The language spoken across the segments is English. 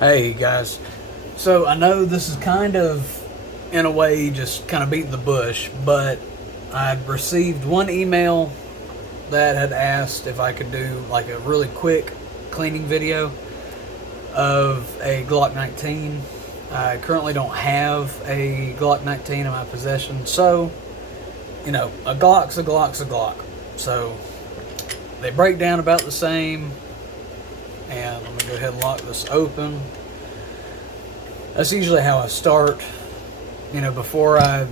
Hey guys, so I know this is kind of, in a way, just kind of beating the bush, but I'd received one email that had asked if I could do like a really quick cleaning video of a Glock 19. I currently don't have a Glock 19 in my possession, so, a Glock's a Glock's a Glock. So, they break down about the same. And I'm going to go ahead and lock this open. That's usually how I start. Before I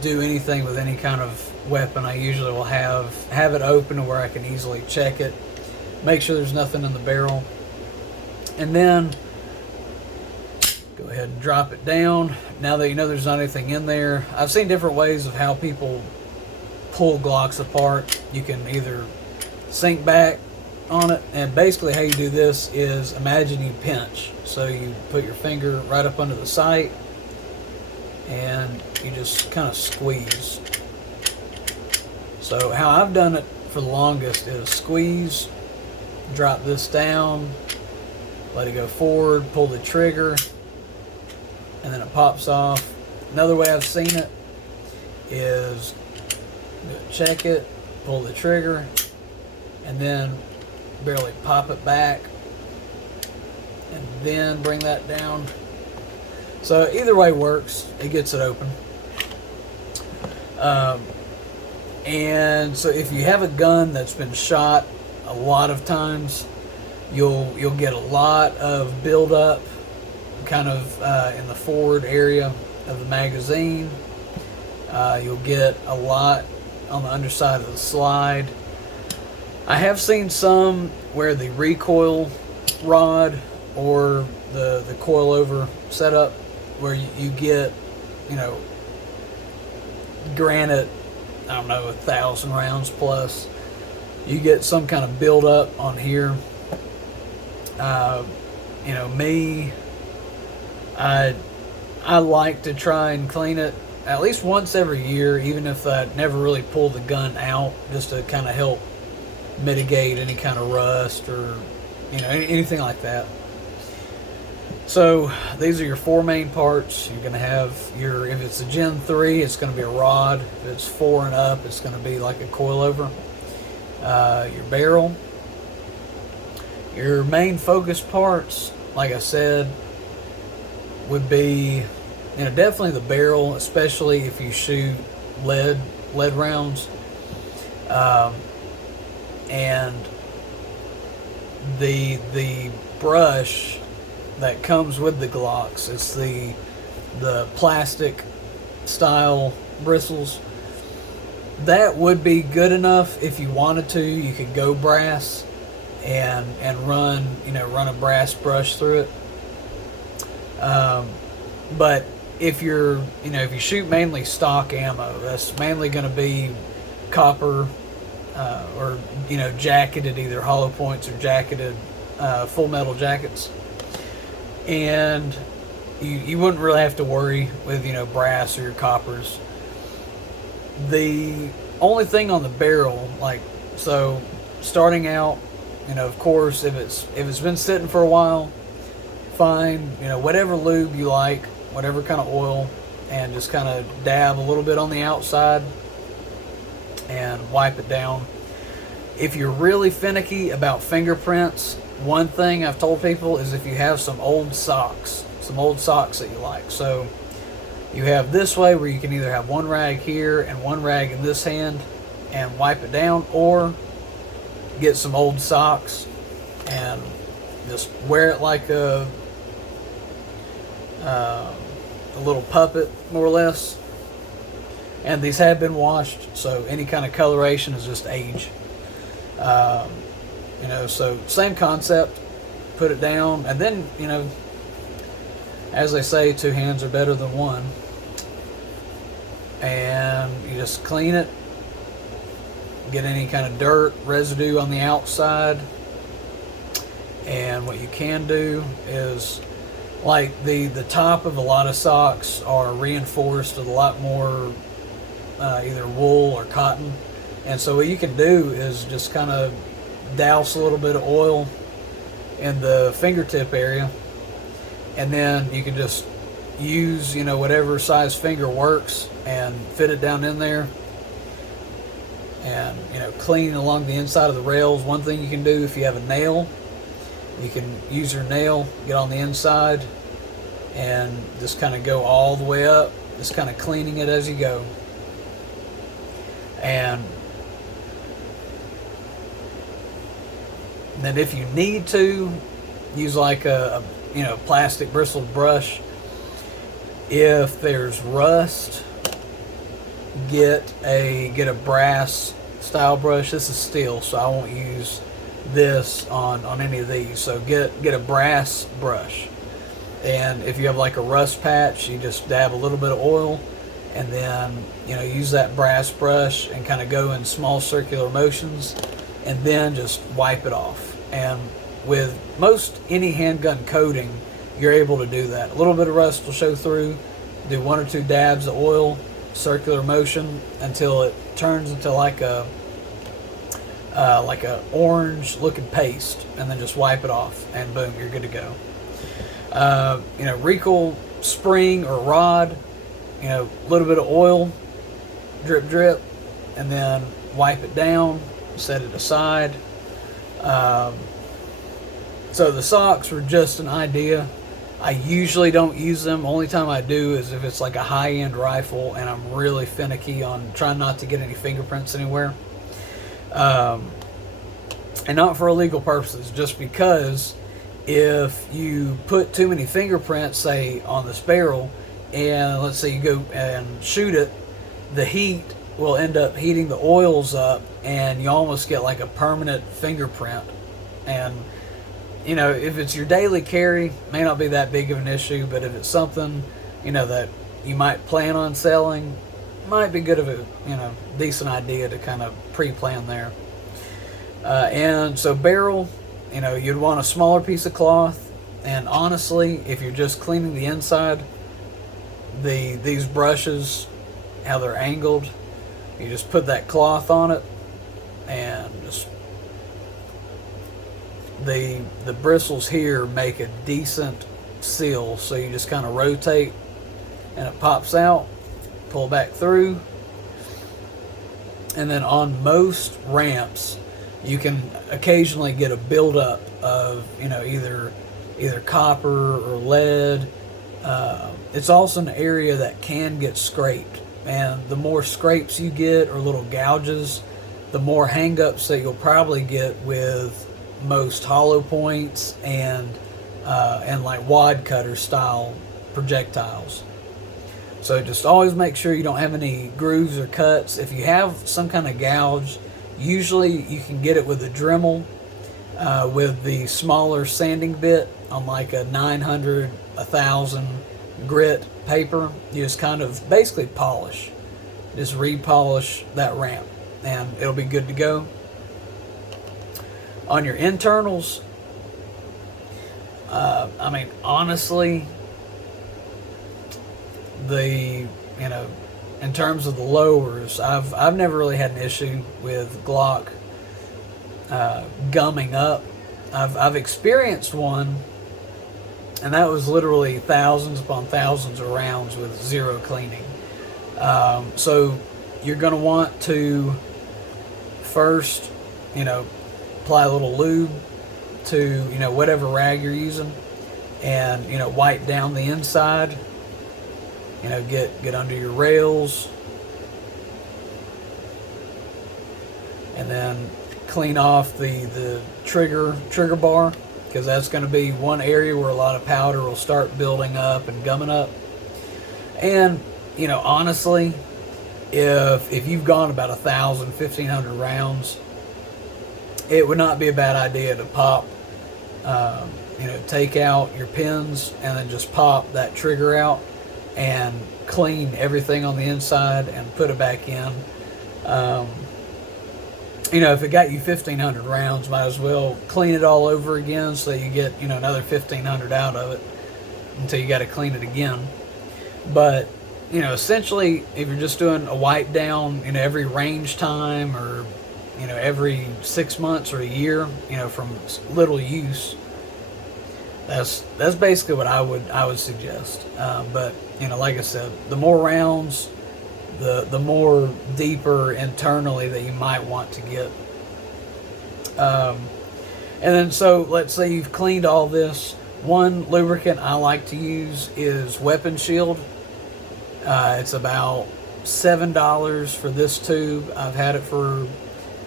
do anything with any kind of weapon, I usually will have it open where I can easily check it, make sure there's nothing in the barrel, and then go ahead and drop it down. Now that you know there's not anything in there, I've seen different ways of how people pull Glocks apart. You can either sink back on it, and basically how you do this is, imagine you pinch. So you put your finger right up under the sight and you just kind of squeeze. So how I've done it for the longest is squeeze, drop this down, let it go forward, pull the trigger, and then it pops off. Another way I've seen it is check it, pull the trigger, and then barely pop it back, and then bring that down. So either way works. It gets it open. And so if you have a gun that's been shot a lot of times, you'll get a lot of buildup kind of in the forward area of the magazine. You'll get a lot on the underside of the slide. I have seen some where the recoil rod or the coilover setup, where you get, granted, I don't know, 1,000 rounds plus, you get some kind of buildup on here. Me, I like to try and clean it at least once every year, even if I never really pull the gun out, just to kind of help mitigate any kind of rust or anything like that. So these are your four main parts. You're going to have if it's a Gen 3, it's going to be a rod. If it's 4 and up, it's going to be like a coilover. Your barrel. Your main focus parts, like I said, would be definitely the barrel, especially if you shoot lead rounds. And the brush that comes with the Glocks, it's the plastic style bristles. That would be good enough if you wanted to. You could go brass and run a brass brush through it. But if you shoot mainly stock ammo, that's mainly going to be copper. Or jacketed, either hollow points or jacketed full metal jackets, and you wouldn't really have to worry with brass or your coppers. The only thing on the barrel, starting out, of course, if it's been sitting for a while, fine, whatever lube you like, whatever kind of oil, and just kind of dab a little bit on the outside and wipe it down. If you're really finicky about fingerprints, one thing I've told people is if you have some old socks that you like. So you have this way where you can either have one rag here and one rag in this hand and wipe it down, or get some old socks and just wear it like a little puppet, more or less. And these have been washed, so any kind of coloration is just age. So same concept. Put it down, and then, as they say, 2 hands are better than one. And you just clean it. Get any kind of dirt, residue on the outside. And what you can do is, like the top of a lot of socks are reinforced with a lot more either wool or cotton, and so what you can do is just kind of douse a little bit of oil in the fingertip area, and then you can just use, whatever size finger works and fit it down in there, and clean along the inside of the rails. One thing you can do, if you have a nail, you can use your nail, get on the inside, and just kind of go all the way up, just kind of cleaning it as you go. And then if you need to, use like a plastic bristled brush. If there's rust, get a brass style brush. This is steel, so I won't use this on any of these. So get a brass brush. And if you have like a rust patch, you just dab a little bit of oil, and then use that brass brush and kind of go in small circular motions, and then just wipe it off. And with most any handgun coating, you're able to do that. A little bit of rust will show through. Do 1 or 2 dabs of oil, circular motion, until it turns into like a orange looking paste, and then just wipe it off, and boom, you're good to go. Recoil spring or rod, a little bit of oil, drip drip, and then wipe it down, set it aside. So the socks were just an idea. I usually don't use them. Only time I do is if it's like a high-end rifle and I'm really finicky on trying not to get any fingerprints anywhere. And not for illegal purposes, just because if you put too many fingerprints, say, on this barrel, and let's say you go and shoot it, the heat will end up heating the oils up, and you almost get like a permanent fingerprint. And if it's your daily carry, may not be that big of an issue, but if it's something, that you might plan on selling, might be good of a, decent idea to kind of pre-plan there. And so barrel, you'd want a smaller piece of cloth, and honestly, if you're just cleaning the inside, these brushes, how they're angled, you just put that cloth on it, and just the bristles here make a decent seal, so you just kind of rotate and it pops out, pull back through. And then on most ramps, you can occasionally get a buildup of either copper or lead. It's also an area that can get scraped, and the more scrapes you get or little gouges, the more hang-ups that you'll probably get with most hollow points and like wad cutter style projectiles. So just always make sure you don't have any grooves or cuts. If you have some kind of gouge, usually you can get it with a Dremel, with the smaller sanding bit on like a 900, 1000 grit paper. You just kind of basically polish, just repolish that ramp, and it'll be good to go. On your internals, honestly, in terms of the lowers, I've never really had an issue with Glock gumming up. I've experienced one, and that was literally thousands upon thousands of rounds with zero cleaning. So you're going to want to first, apply a little lube to, whatever rag you're using, and, wipe down the inside, get under your rails, and then clean off the trigger bar, because that's going to be one area where a lot of powder will start building up and gumming up. And, honestly, if you've gone about 1,000, 1,500 rounds, it would not be a bad idea to pop, take out your pins and then just pop that trigger out and clean everything on the inside and put it back in. If it got you 1,500 rounds, might as well clean it all over again, so you get, another 1,500 out of it until you got to clean it again. But, essentially, if you're just doing a wipe down, every range time, or, every 6 months or a year, from little use, That's basically what I would suggest. But like I said, the more rounds, the more deeper internally that you might want to get. And then, so let's say you've cleaned all this. One lubricant I like to use is Weapon Shield. It's about $7 for this tube. I've had it for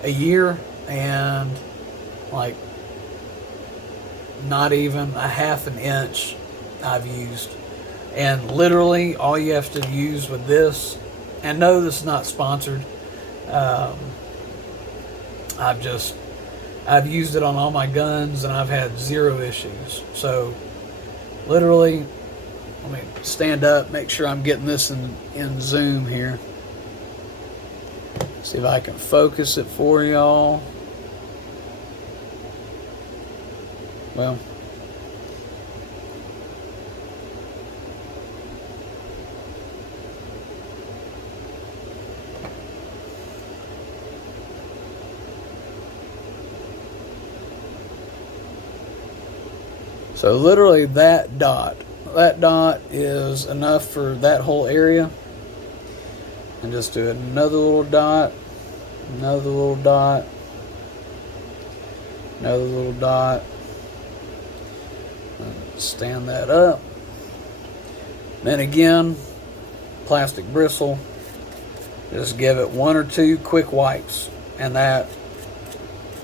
a year, and like not even a half an inch I've used. And literally all you have to use with this, and no, this is not sponsored. I've used it on all my guns, and I've had zero issues. So literally, let me stand up, make sure I'm getting this in zoom here. See if I can focus it for y'all. Well, so literally that dot is enough for that whole area. And just do another little dot, another little dot, another little dot. Stand that up. Then again, plastic bristle. Just give it 1 or 2 quick wipes, and that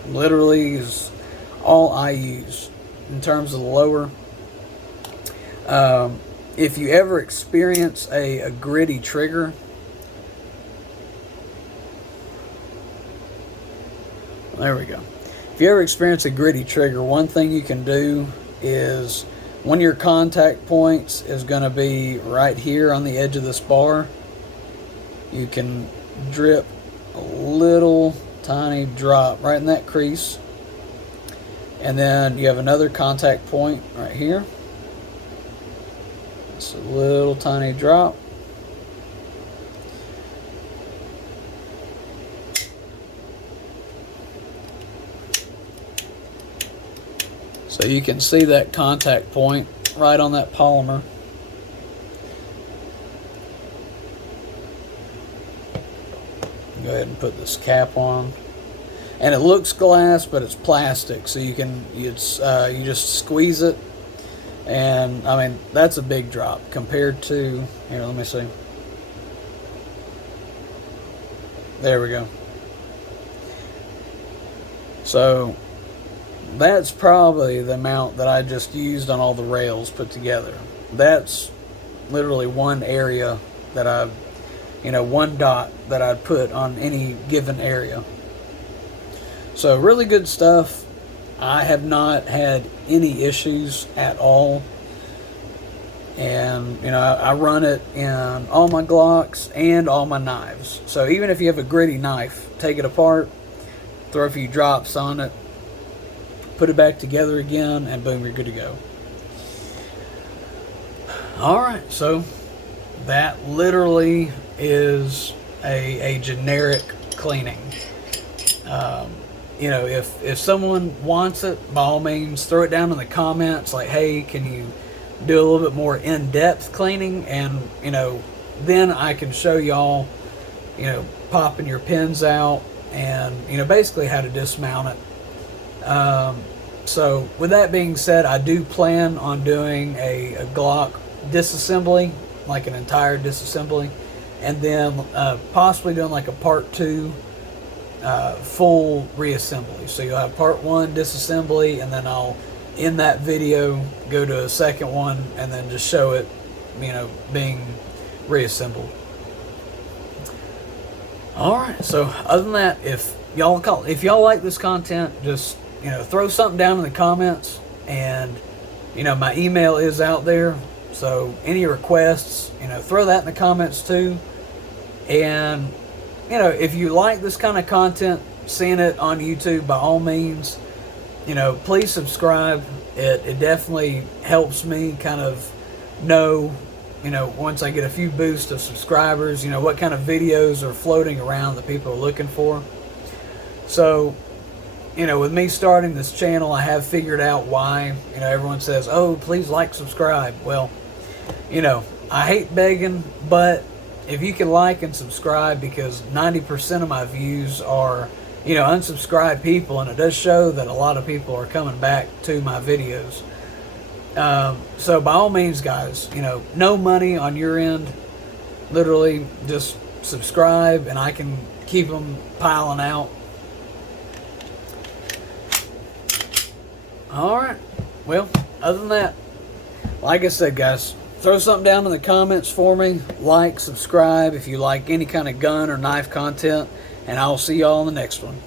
literally is all I use in terms of the lower. If you ever experience a gritty trigger, there we go. If you ever experience a gritty trigger, one thing you can do is, one of your contact points is going to be right here on the edge of this bar. You can drip a little tiny drop right in that crease. And then you have another contact point right here. It's a little tiny drop. So you can see that contact point right on that polymer. Go ahead and put this cap on. And it looks glass, but it's plastic, so you just squeeze it, and I mean that's a big drop compared to, here, let me see. There we go. So that's probably the amount that I just used on all the rails put together. That's literally one area that I've, one dot that I'd put on any given area. So really good stuff. I have not had any issues at all. And, I run it in all my Glocks and all my knives. So even if you have a gritty knife, take it apart, throw a few drops on it, put it back together again, and boom, you're good to go. Alright, so that literally is a generic cleaning. If someone wants it, by all means, throw it down in the comments, like, hey, can you do a little bit more in-depth cleaning? And, then I can show y'all, popping your pins out and, basically how to dismount it. So with that being said, I do plan on doing a Glock disassembly, like an entire disassembly, and then possibly doing like a part 2 full reassembly. So you'll have part 1 disassembly, and then I'll, in that video, go to a second one and then just show it, being reassembled. Alright, so other than that, if y'all like this content, just throw something down in the comments, and my email is out there, so any requests, throw that in the comments too. And if you like this kind of content, seeing it on YouTube, by all means, please subscribe. It definitely helps me kind of know, once I get a few boosts of subscribers, what kind of videos are floating around that people are looking for. So with me starting this channel, I have figured out why. Everyone says, oh, please like, subscribe. Well, I hate begging, but if you can like and subscribe, because 90% of my views are, unsubscribed people, and it does show that a lot of people are coming back to my videos. So by all means, guys, no money on your end. Literally, just subscribe, and I can keep them piling out. Alright, well, other than that, like I said, guys, throw something down in the comments for me. Like, subscribe if you like any kind of gun or knife content, and I'll see y'all in the next one.